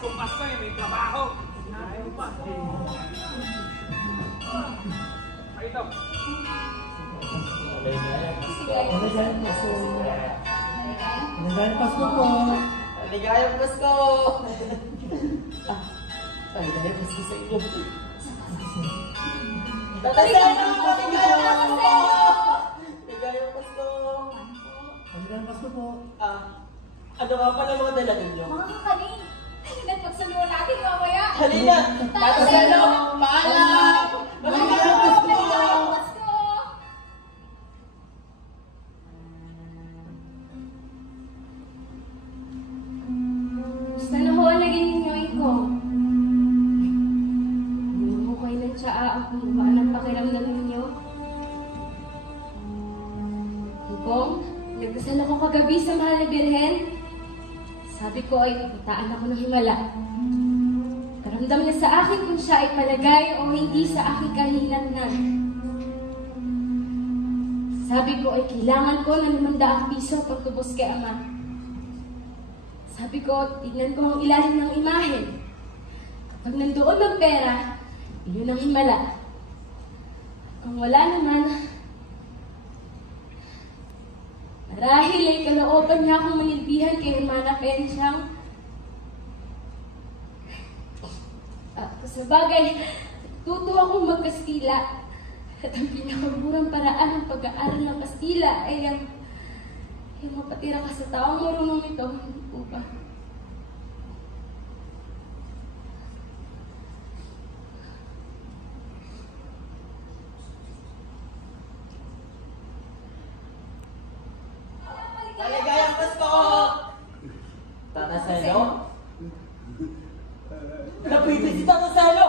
Paskong Pasko eh, may trabaho. Ayaw pa. Ay, ito. Maligayang Pasko. Maligayang Pasko po. Maligayang Pasko. Maligayang Pasko sa inyo. Tatay Seno! Maligayang Pasko! Maligayang Pasko! Maligayang Pasko po. Ano nga pala mga dala ninyo? Mga kakanin! Nagpagsaluhan natin mamaya! Halina! Tatay Seno! Paalam! Maligayang Pasko! Basta na ho ang naging ninyoy ko. Hindi mo kayo ng tsaa kung ba ang pakiramdam ninyo. Hukong, nagdasal ako kagabi sa mahal na Birhen. Sabi ko ay paputaan ako ng himala. Karamdam niya sa akin kung siya ay palagay o hindi sa aking kahinatnan. Sabi ko ay kailangan ko ng 500 piso pagtubos kay Ama. Sabi ko, tignan ko ang ilalim ng imahen. Kapag nandoon ang pera, iyon ang himala. Kung wala naman, marahil ay kalooban niya akong manilbihan kay Hermana Pensyang. Sa bagay, tuto akong mag-Kastila. At ang pinakamurang paraan ng pag-aaral ng Kastila ay ang mapatira ka sa taong marunong ito. Hindi po ba? Maligayang Pasko! Tata Seno? Napiti si Tata Seno!